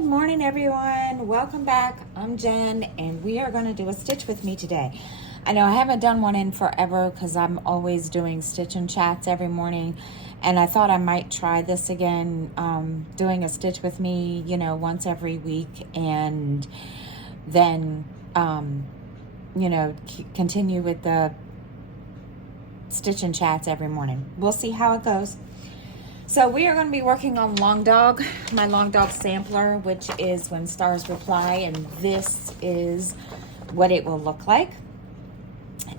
Good morning, everyone. Welcome back. I'm Jen, and we are going to do a stitch with me today. I know I haven't done one in forever because I'm always doing stitch and chats every morning, and I thought I might try this again, doing a stitch with me, once every week, and then, continue with the stitch and chats every morning. We'll see how it goes. So we are going to be working on Long Dog, my Long Dog sampler, which is When Stars Reply, and this is what it will look like.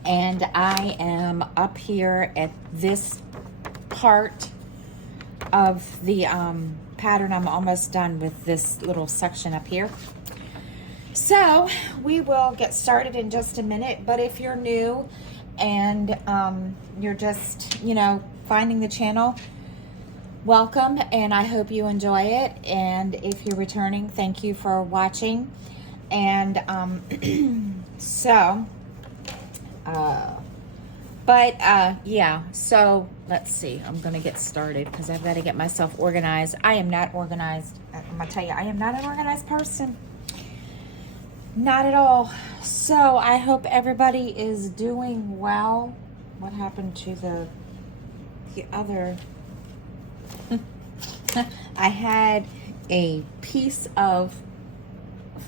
And I am up here at this part of the pattern. I'm almost done with this little section up here. So we will get started in just a minute, but if you're new and you're just, finding the channel, welcome, and I hope you enjoy it. And if you're returning, thank you for watching. And yeah, so let's see. I'm gonna get started because I've got to get myself organized. I am not organized. I'm gonna tell you, I am not an organized person. Not at all. So I hope everybody is doing well. What happened to the other? I had a piece of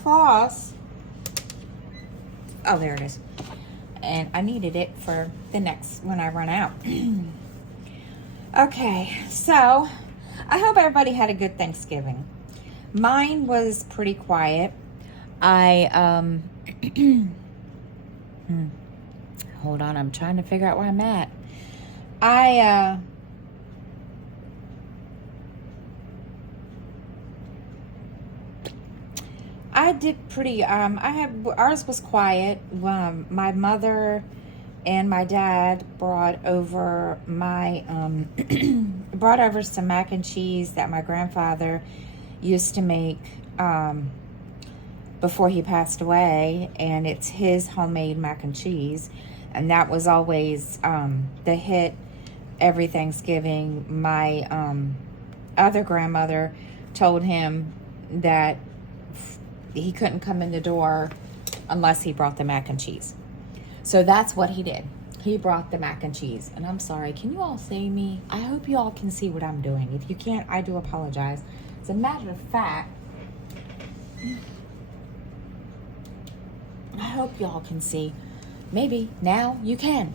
floss. Oh, there it is. And I needed it for the next when I run out. Okay, so I hope everybody had a good Thanksgiving. Mine was pretty quiet. I hold on, I'm trying to figure out where I'm at. I did pretty, ours was quiet. My mother and my dad brought over brought over some mac and cheese that my grandfather used to make, before he passed away, and it's his homemade mac and cheese, and that was always, the hit every Thanksgiving. My, other grandmother told him that he couldn't come in the door unless he brought the mac and cheese. So that's what he did. He brought the mac and cheese. And I'm sorry, can you all see me? I hope you all can see what I'm doing. If you can't, I do apologize. As a matter of fact, I hope y'all can see. Maybe now you can.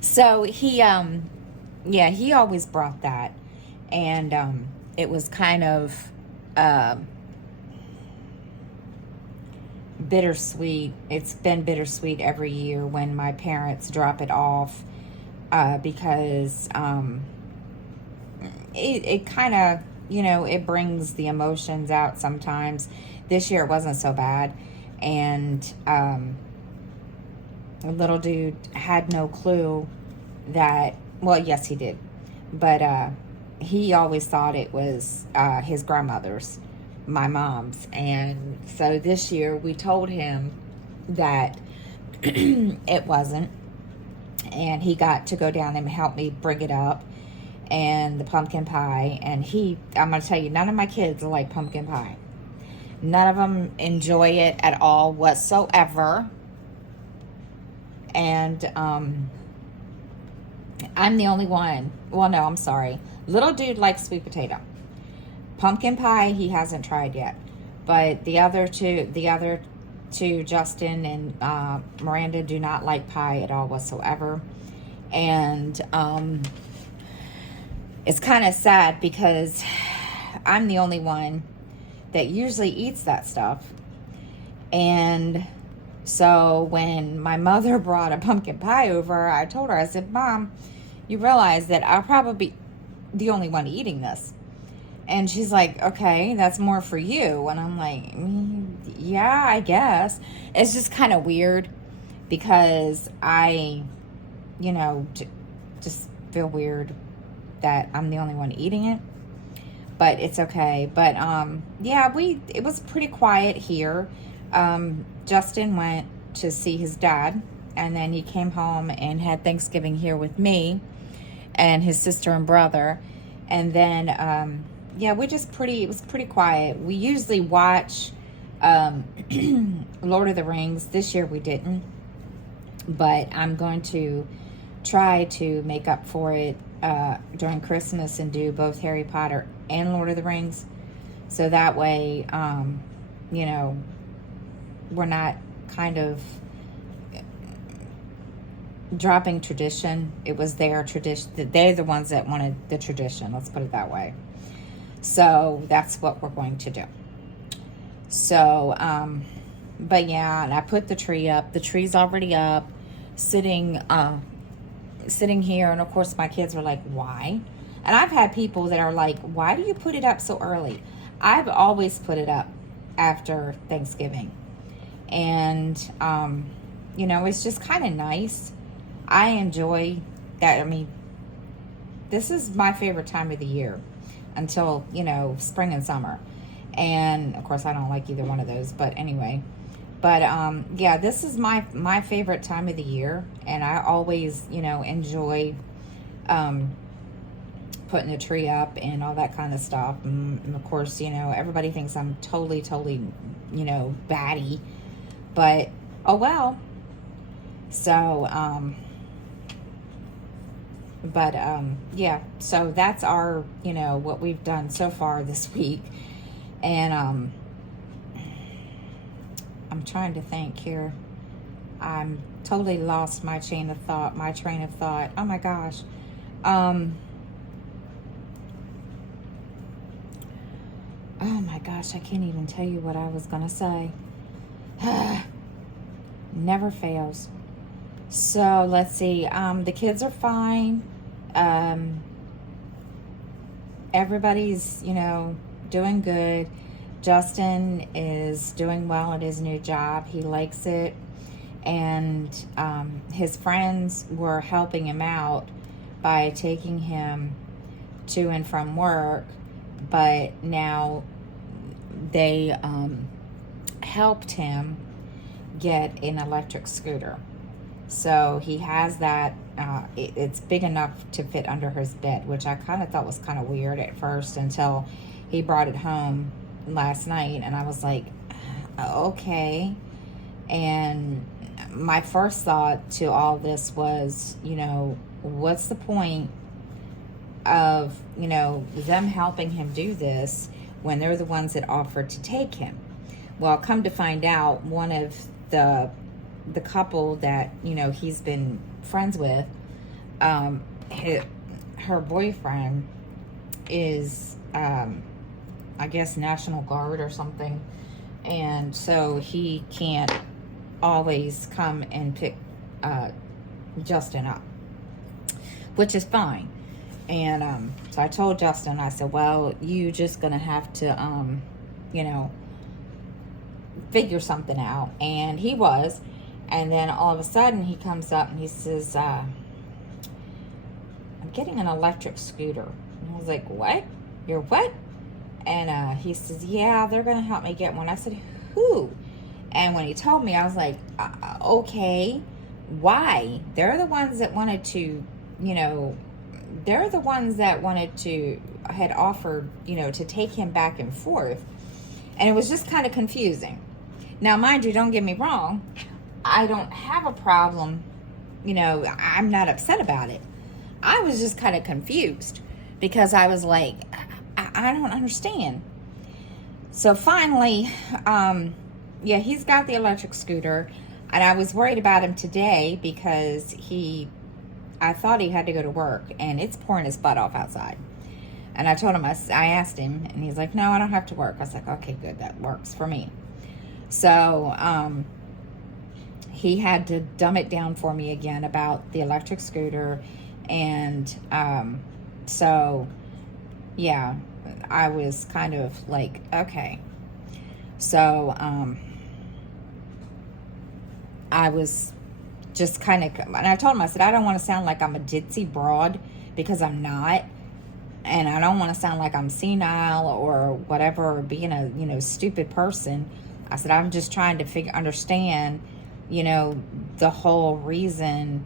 So he always brought that. And it was kind of bittersweet. It's been bittersweet every year when my parents drop it off, because it kind of, it brings the emotions out sometimes. This year it wasn't so bad, and the little dude had no clue that, well, yes he did, but he always thought it was his grandmother's, my mom's. And so this year we told him that it wasn't, and he got to go down and help me bring it up, and the pumpkin pie. And I'm gonna tell you, none of my kids like pumpkin pie. None of them enjoy it at all whatsoever. And I'm the only one. Well, no, I'm sorry. Little dude likes sweet potato. Pumpkin pie he hasn't tried yet, but the other two, Justin and Miranda, do not like pie at all whatsoever. And it's kind of sad because I'm the only one that usually eats that stuff. And so when my mother brought a pumpkin pie over, I told her, I said, Mom, you realize that I'll probably be the only one eating this. And she's like, okay, that's more for you. And I'm like, yeah, I guess. It's just kind of weird because I, just feel weird that I'm the only one eating it. But it's okay. But, yeah, it was pretty quiet here. Justin went to see his dad, and then he came home and had Thanksgiving here with me and his sister and brother. And then yeah, it was pretty quiet. We usually watch Lord of the Rings. This year we didn't, but I'm going to try to make up for it during Christmas and do both Harry Potter and Lord of the Rings. So that way, you know, we're not kind of dropping tradition. It was their tradition. They're the ones that wanted the tradition. Let's put it that way. So that's what we're going to do. So, but yeah, and I put the tree up. The tree's already up, sitting here. And of course, my kids were like, "Why?" And I've had people that are like, "Why do you put it up so early?" I've always put it up after Thanksgiving, and you know, it's just kind of nice. I enjoy that. I mean, this is my favorite time of the year until, you know, spring and summer. And of course I don't like either one of those, but anyway. But yeah, this is my favorite time of the year, and I always, you know, enjoy putting the tree up and all that kind of stuff. And of course, you know, everybody thinks I'm totally, you know, batty, but oh well. So yeah, so that's our, you know, what we've done so far this week. And I'm trying to think here. I'm totally lost my train of thought. Oh my gosh. Oh my gosh, I can't even tell you what I was gonna say. Never fails. So let's see. The kids are fine. Everybody's, you know, doing good. Justin is doing well at his new job. He likes it. And his friends were helping him out by taking him to and from work. But now they helped him get an electric scooter. So he has that. It's big enough to fit under his bed, which I kind of thought was kind of weird at first until he brought it home last night, and I was like, okay. And my first thought to all this was, you know, what's the point of, you know, them helping him do this when they're the ones that offered to take him? Well, come to find out, one of the couple that, you know, he's been friends with, her boyfriend is I guess National Guard or something, and so he can't always come and pick Justin up, which is fine. And so I told Justin, I said, well, you just gonna have to you know, figure something out. And he was. And then all of a sudden he comes up and he says, I'm getting an electric scooter. And I was like, what? You're what? And he says, yeah, they're going to help me get one. I said, who? And when he told me, I was like, okay, why? They're the ones that wanted to, you know, had offered, you know, to take him back and forth. And it was just kind of confusing. Now, mind you, don't get me wrong. I don't have a problem, you know, I'm not upset about it. I was just kind of confused because I was like, I don't understand. So finally, yeah, he's got the electric scooter, and I was worried about him today because I thought he had to go to work, and it's pouring his butt off outside. And I told him, I asked him, and he's like, no, I don't have to work. I was like, okay, good, that works for me. So, he had to dumb it down for me again about the electric scooter. And so, yeah, I was kind of like, okay. So, I was just kind of, and I told him, I said, I don't want to sound like I'm a ditzy broad, because I'm not. And I don't want to sound like I'm senile or whatever, or being a, you know, stupid person. I said, I'm just trying to understand, you know, the whole reason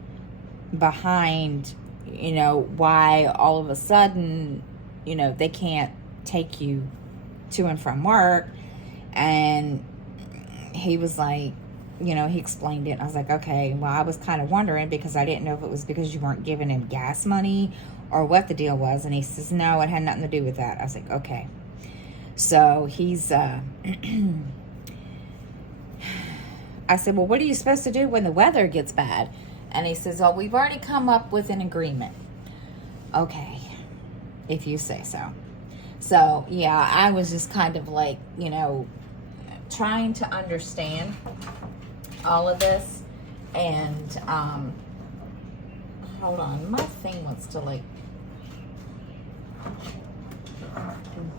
behind, you know, why all of a sudden, you know, they can't take you to and from work. And he was like, you know, he explained it. I was like, okay, well, I was kind of wondering because I didn't know if it was because you weren't giving him gas money or what the deal was. And he says, no, it had nothing to do with that. I was like, okay. So he's, I said, well, what are you supposed to do when the weather gets bad? And he says, oh, we've already come up with an agreement. Okay, if you say so. So, yeah, I was just kind of like, you know, trying to understand all of this. And, hold on, my thing wants to, like,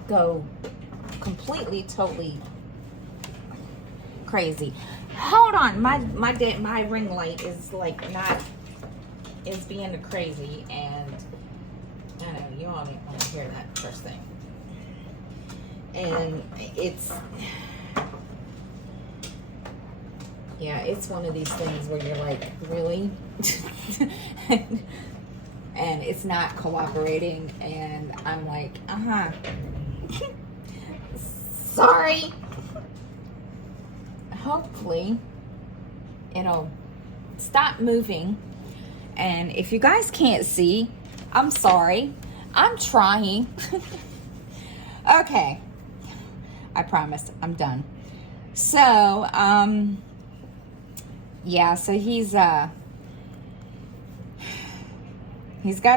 go completely, totally crazy. Hold on, my ring light is like is being crazy, and I know you all didn't want to hear that first thing. And it's, yeah, it's one of these things where you're like, really? And it's not cooperating, and I'm like, sorry. Hopefully it'll stop moving. And if you guys can't see, I'm sorry. I'm trying. Okay, I promise I'm done. So yeah, so he's got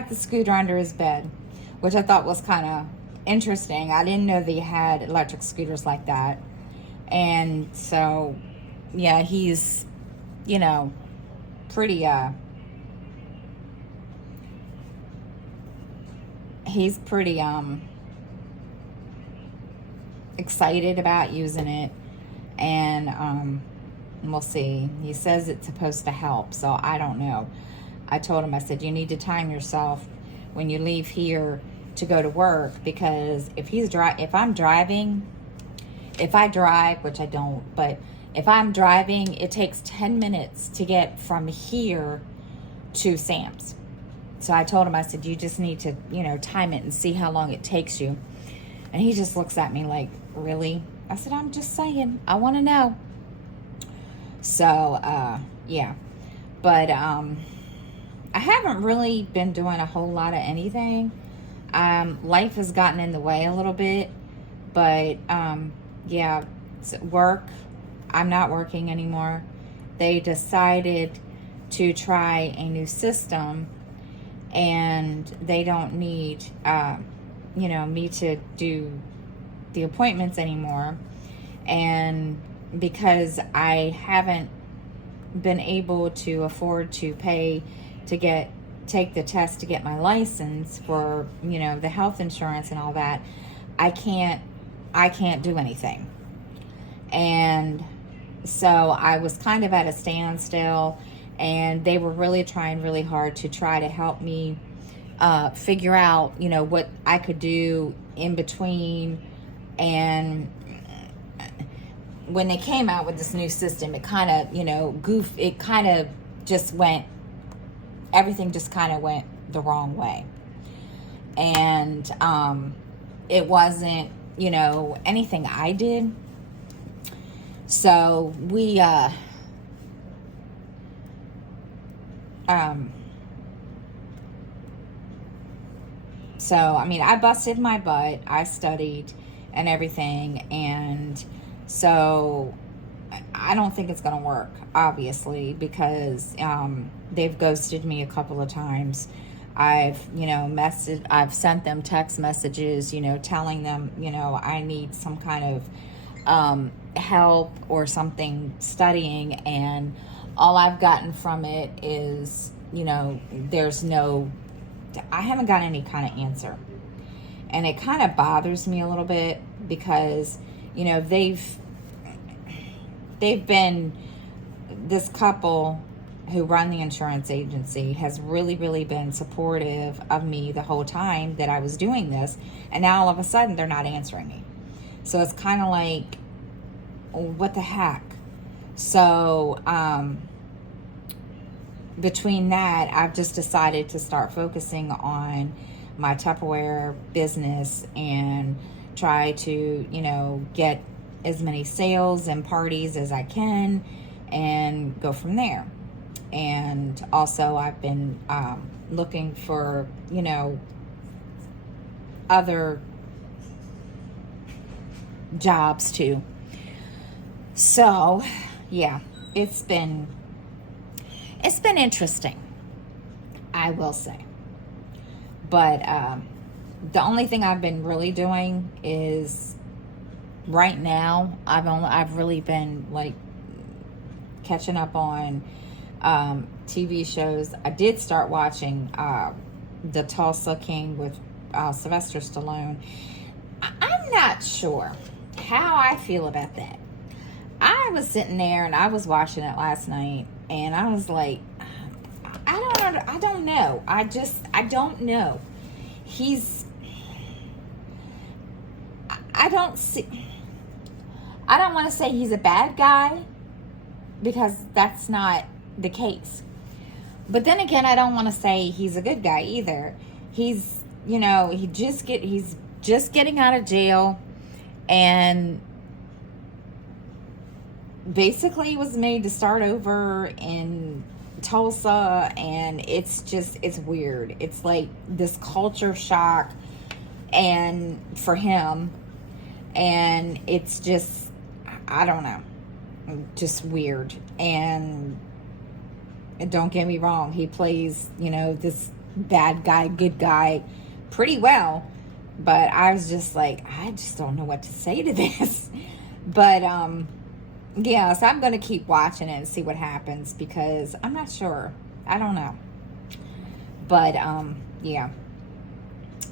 the scooter under his bed, which I thought was kind of interesting. I didn't know they had electric scooters like that. And so, yeah, he's, you know, pretty, he's pretty, excited about using it. And, we'll see. He says it's supposed to help, so I don't know. I told him, I said, you need to time yourself when you leave here to go to work, because if I'm driving, if I drive, which I don't, but if I'm driving, it takes 10 minutes to get from here to Sam's. So I told him, I said, you just need to, you know, time it and see how long it takes you. And he just looks at me like, really? I said, I'm just saying, I want to know. So, yeah. But, I haven't really been doing a whole lot of anything. Life has gotten in the way a little bit, but, yeah, work, I'm not working anymore. They decided to try a new system, and they don't need, you know, me to do the appointments anymore. And because I haven't been able to afford to pay to take the test to get my license for, you know, the health insurance and all that, I can't do anything. And so I was kind of at a standstill, and they were really trying really hard to try to help me figure out, you know, what I could do in between. And when they came out with this new system, it kind of, you know, it kind of just went, everything just kind of went the wrong way. And it wasn't, you know, anything I did. So we, so, I mean, I busted my butt, I studied and everything, and so I don't think it's going to work, obviously, because they've ghosted me a couple of times. I've sent them text messages, you know, telling them, you know, I need some kind of help or something studying, and all I've gotten from it is, you know, I haven't got any kind of answer. And it kind of bothers me a little bit because, you know, they've been, this couple who run the insurance agency has really, really been supportive of me the whole time that I was doing this. And now all of a sudden they're not answering me. So it's kind of like, what the heck? So, between that, I've just decided to start focusing on my Tupperware business and try to, get as many sales and parties as I can and go from there. And also I've been looking for, other jobs too. So, yeah, it's been interesting, I will say. But the only thing I've been really doing is right now I've really been like catching up on TV shows. I did start watching The Tulsa King with Sylvester Stallone. I'm not sure how I feel about that. I was sitting there and I was watching it last night, and I was like, I don't know. I don't know. I don't want to say he's a bad guy, because that's not the case. But then again, I don't want to say he's a good guy either. He's just getting out of jail, and basically was made to start over in Tulsa, and it's weird. It's like this culture shock and for him, and it's just, I don't know, just weird. And don't get me wrong, he plays, this bad guy, good guy pretty well, but I was just like, I just don't know what to say to this. But yeah, so I'm going to keep watching it and see what happens, because I'm not sure. I don't know. But yeah,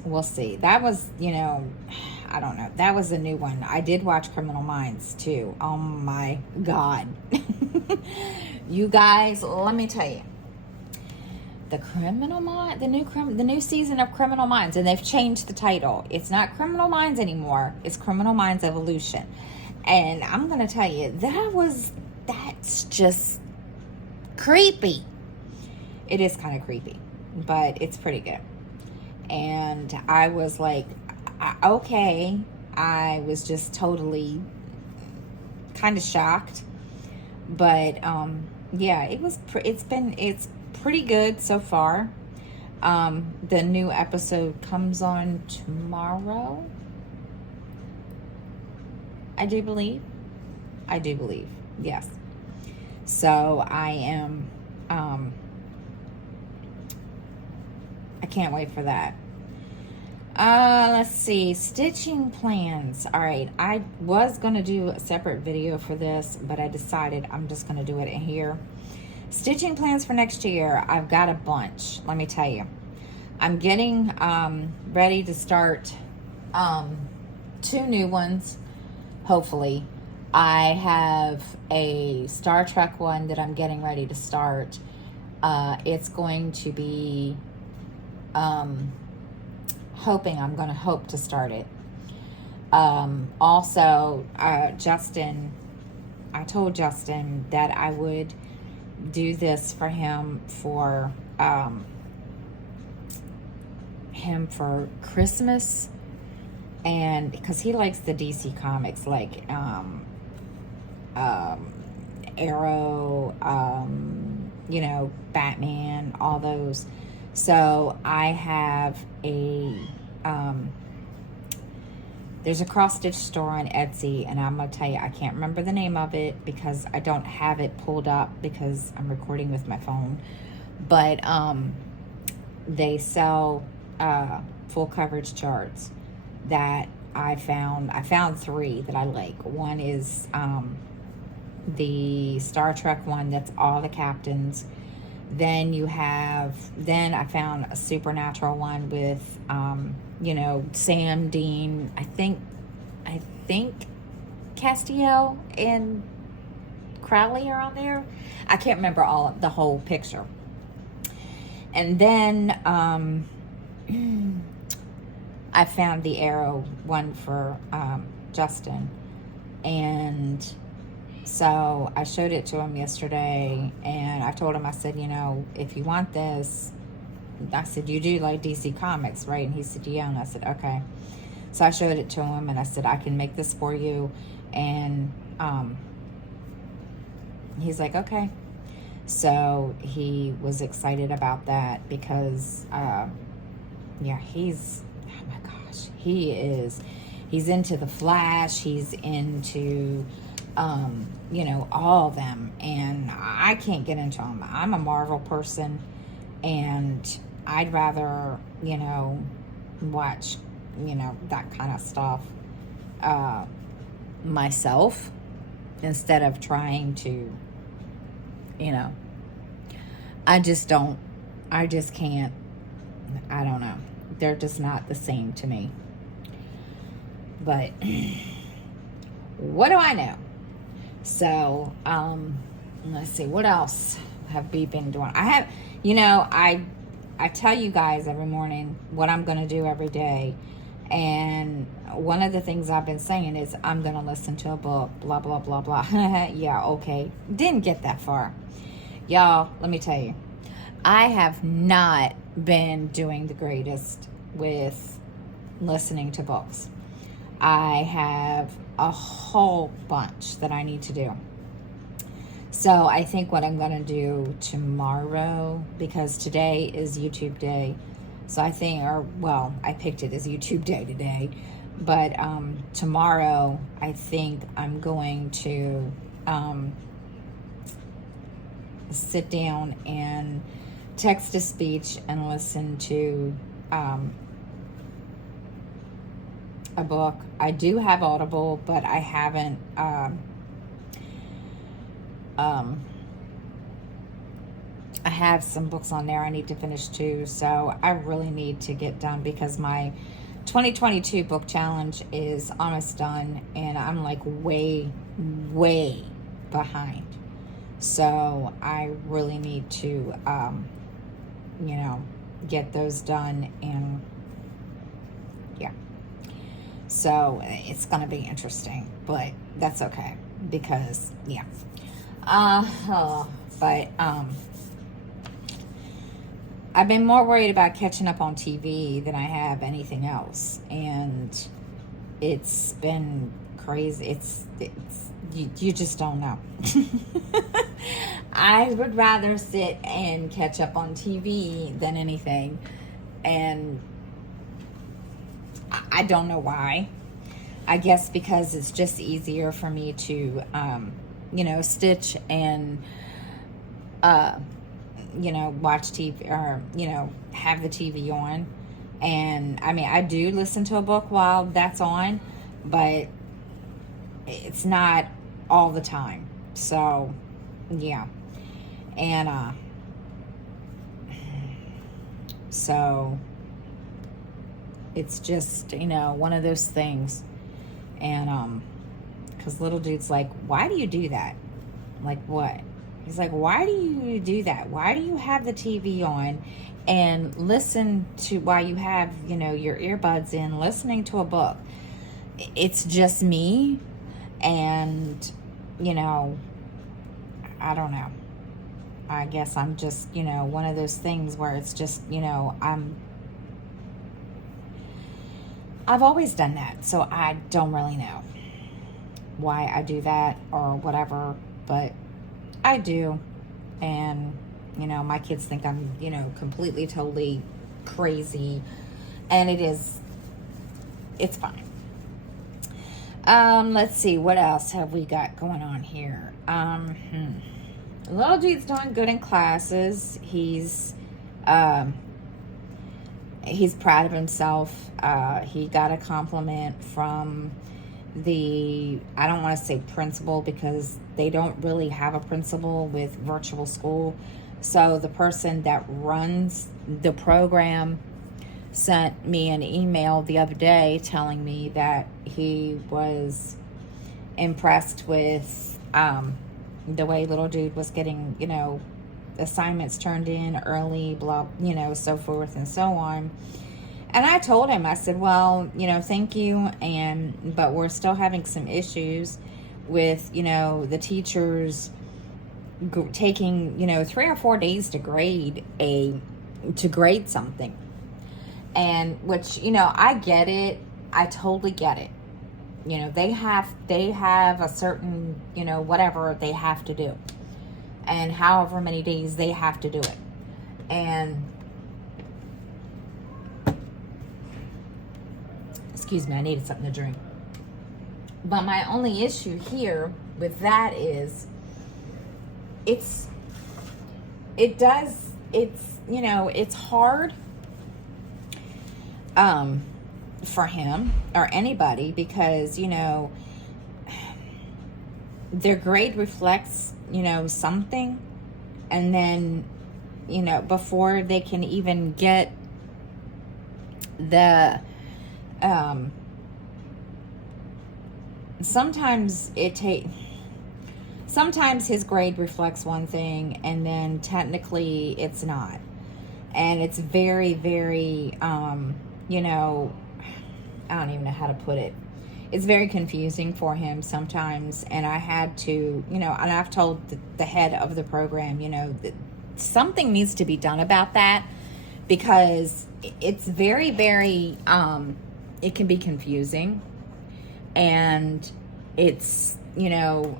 we'll see. That was, I don't know. That was a new one. I did watch Criminal Minds too. Oh my God. You guys, let me tell you. The new season of Criminal Minds, and they've changed the title. It's not Criminal Minds anymore. It's Criminal Minds Evolution. And I'm going to tell you, that's just creepy. It is kind of creepy, but it's pretty good. And I was like, okay. I was just totally kind of shocked. But yeah, it's pretty good so far. The new episode comes on tomorrow, I do believe, yes. So I am, I can't wait for that. Let's see, stitching plans. All right, I was going to do a separate video for this, but I decided I'm just going to do it in here. Stitching plans for next year. I've got a bunch, let me tell you. I'm getting ready to start 2 new ones, hopefully. I have a Star Trek one that I'm getting ready to start. It's going to be, I'm going to hope to start it. Also, Justin, I told Justin that I would do this for him for Christmas, and because he likes the DC comics, like Arrow, Batman, all those. So I have a there's a cross stitch store on Etsy, and I'm gonna tell you, I can't remember the name of it because I don't have it pulled up because I'm recording with my phone. But they sell full coverage charts that I found 3 that I like. One is the Star Trek one that's all the captains. Then I found a supernatural one with Sam, Dean, I think Castiel and Crowley are on there. I can't remember the whole picture. And then I found the Arrow one for Justin, and so I showed it to him yesterday, and I told him, I said, if you want this, I said, you do like DC Comics, right? And he said, yeah. And I said, okay. So I showed it to him and I said, I can make this for you. And he's like, okay. So he was excited about that because, yeah, he's, oh my gosh, he's into the Flash. He's into, you know, all of them. And I can't get into them. I'm a Marvel person, and I'd rather, you know, watch, you know, that kind of stuff myself instead of trying to, you know, I just can't, I don't know. They're just not the same to me. But what do I know? So, let's see, what else have we been doing? I have, you know, I tell you guys every morning what I'm going to do every day. And one of the things I've been saying is I'm going to listen to a book, blah, blah, blah, blah. Yeah, okay. Didn't get that far. Y'all, let me tell you, I have not been doing the greatest with listening to books. I have a whole bunch that I need to do. So I think what I'm going to do tomorrow, because today is YouTube day, so I think, or well, I picked it as YouTube day today, but tomorrow I think I'm going to sit down and text to speech and listen to a book. I do have Audible, but I haven't I have some books on there I need to finish too, so I really need to get done because my 2022 book challenge is almost done and I'm like way behind. So I really need to you know, get those done, and yeah. So it's gonna be interesting, but that's okay because yeah. But I've been more worried about catching up on TV than I have anything else, and it's been crazy. It's you just don't know. I would rather sit and catch up on TV than anything, and I don't know why. I guess because it's just easier for me to you know, stitch and you know, watch TV, or you know, have the TV on. And I mean, I do listen to a book while that's on, but it's not all the time. So yeah. And so it's just, you know, one of those things. And because little dude's like, why do you do that? Like, what? He's like, why do you do that? Why do you have the TV on and listen to, while you have, you know, your earbuds in, listening to a book? It's just me. And, you know, I don't know. I guess I'm just, you know, one of those things where it's just, you know, I've always done that. So I don't really know why I do that or whatever, but I do. And, you know, my kids think I'm, you know, completely, totally crazy. And it's fine. Let's see, what else have we got going on here? Little dude's doing good in classes. He's proud of himself. He got a compliment from I don't want to say principal because they don't really have a principal with virtual school. So the person that runs the program sent me an email the other day telling me that he was impressed with the way little dude was getting, you know, assignments turned in early, blah, you know, so forth and so on. And I told him, I said, well, you know, thank you, but we're still having some issues with, you know, the teachers taking, you know, 3 or 4 days to grade something. And which, you know, I get it. I totally get it. You know, they have a certain, you know, whatever they have to do, and however many days they have to do it. And excuse me, I needed something to drink. But my only issue here with that is it's you know, it's hard for him or anybody, because, you know, their grade reflects, you know, something, and then, you know, before they can even get the sometimes his grade reflects one thing, and then technically it's not. And it's very, very, you know, I don't even know how to put it. It's very confusing for him sometimes. And I had to, you know, and I've told the head of the program, you know, that something needs to be done about that, because it's very, very, it can be confusing. And it's, you know,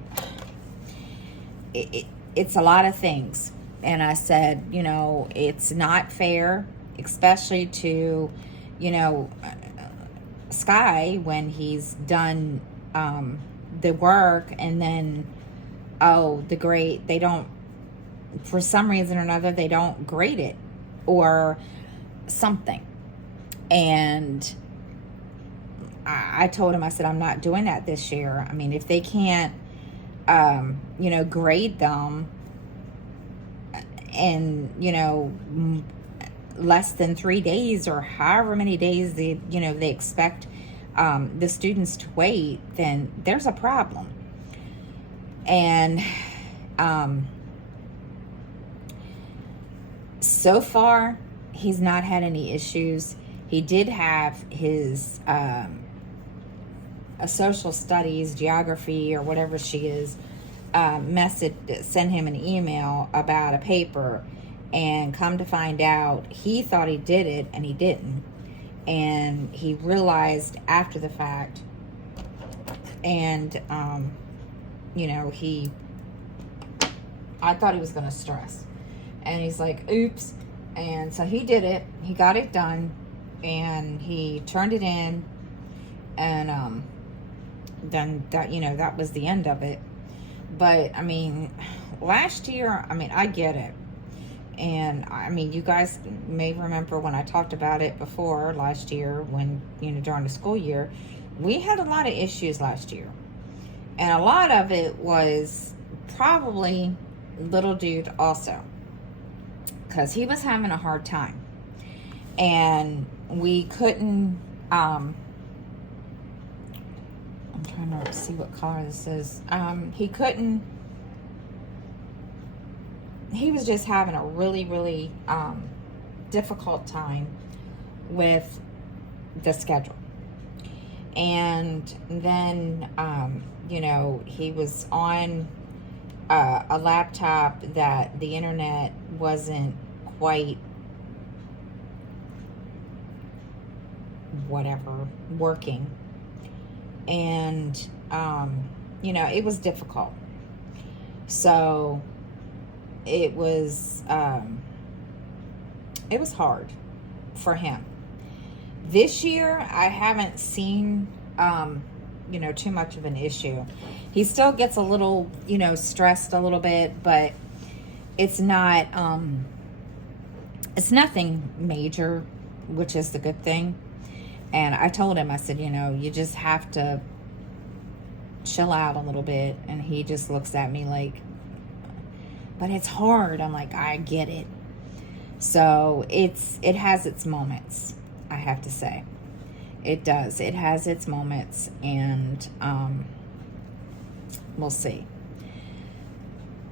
it's a lot of things. And I said, you know, it's not fair, especially to, you know, Sky, when he's done the work, and then, oh, the grade, they don't, for some reason or another, they don't grade it or something. And I told him, I said, I'm not doing that this year. I mean, if they can't, you know, grade them in, you know, less than 3 days, or however many days they, you know, they expect the students to wait, then there's a problem. And so far, he's not had any issues. He did have his a social studies, geography, or whatever she is, send him an email about a paper, and come to find out, he thought he did it and he didn't. And he realized after the fact, and you know, I thought he was going to stress, and he's like, oops. And so he did it, he got it done, and he turned it in, and then that, you know, that was the end of it. But I mean, last year, I mean, I get it. And I mean, you guys may remember when I talked about it before last year, when, you know, during the school year, we had a lot of issues last year. And a lot of it was probably little dude also, because he was having a hard time. And we couldn't, I'm trying to see what color this is. He was just having a really, really difficult time with the schedule. And then, you know, he was on a laptop that the internet wasn't quite working. And, you know, it was difficult. So it was hard for him. This year, I haven't seen, you know, too much of an issue. He still gets a little, you know, stressed a little bit, but it's not, it's nothing major, which is the good thing. And I told him, I said, you know, you just have to chill out a little bit. And he just looks at me like, but it's hard. I'm like, I get it. So it has its moments, I have to say. It does. It has its moments, and we'll see.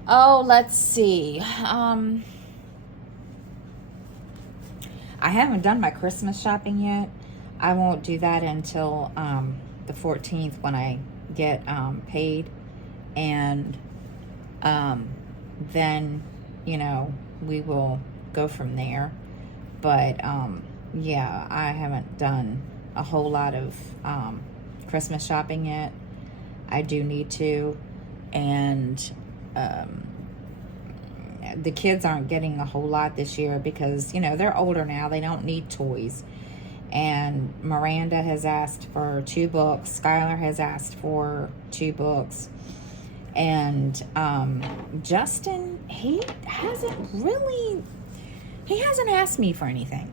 Oh, let's see. I haven't done my Christmas shopping yet. I won't do that until the 14th, when I get paid. And then, you know, we will go from there. But yeah, I haven't done a whole lot of Christmas shopping yet. I do need to. And the kids aren't getting a whole lot this year because, you know, they're older now. They don't need toys. And Miranda has asked for 2 books. Skylar has asked for 2 books. And Justin, he hasn't asked me for anything.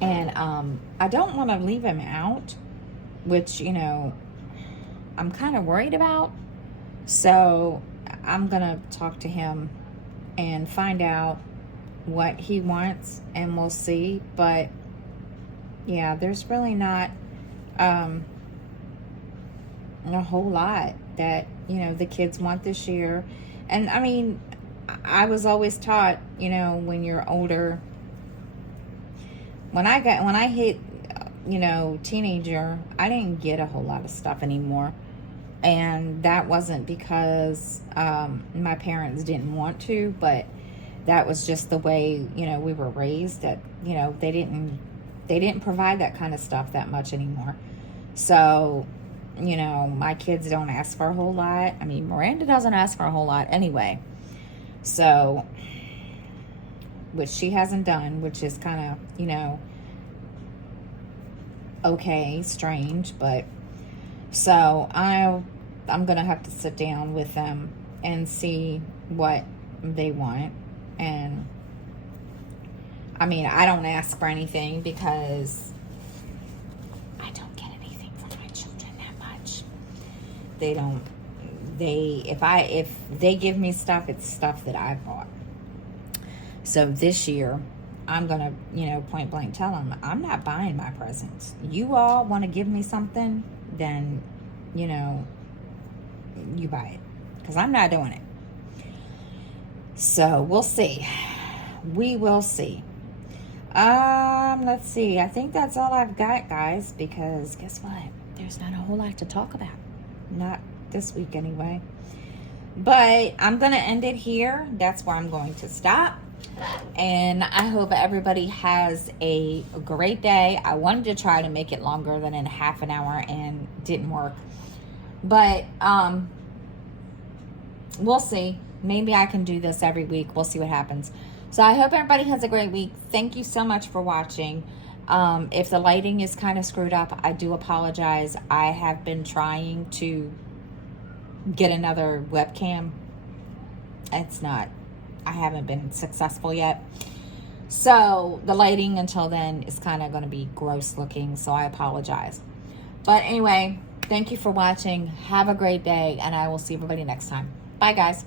And I don't want to leave him out, which, you know, I'm kind of worried about. So I'm going to talk to him and find out what he wants, and we'll see. But yeah, there's really not a whole lot that, you know, the kids want this year. And I mean, I was always taught, you know, when you're older, when I hit, you know, teenager, I didn't get a whole lot of stuff anymore. And that wasn't because my parents didn't want to, but that was just the way, you know, we were raised. That, you know, they didn't provide that kind of stuff that much anymore. So, you know, my kids don't ask for a whole lot. I mean, Miranda doesn't ask for a whole lot anyway. So, which she hasn't done, which is kind of, you know, okay, strange, but so I'm gonna have to sit down with them and see what they want. And I mean, I don't ask for anything because I don't get anything from my children that much. If they give me stuff, it's stuff that I bought. So this year, I'm going to, you know, point blank tell them, I'm not buying my presents. You all want to give me something, then, you know, you buy it. Because I'm not doing it. So, we'll see. We will see. Let's see. I think that's all I've got, guys. Because, guess what? There's not a whole lot to talk about. Not this week, anyway. But, I'm going to end it here. That's where I'm going to stop. And I hope everybody has a great day. I wanted to try to make it longer than in half an hour and didn't work. But we'll see. Maybe I can do this every week. We'll see what happens. So I hope everybody has a great week. Thank you so much for watching. If the lighting is kind of screwed up, I do apologize. I have been trying to get another webcam. I haven't been successful yet. So the lighting until then is kind of going to be gross looking. So I apologize. But anyway, thank you for watching. Have a great day. And I will see everybody next time. Bye, guys.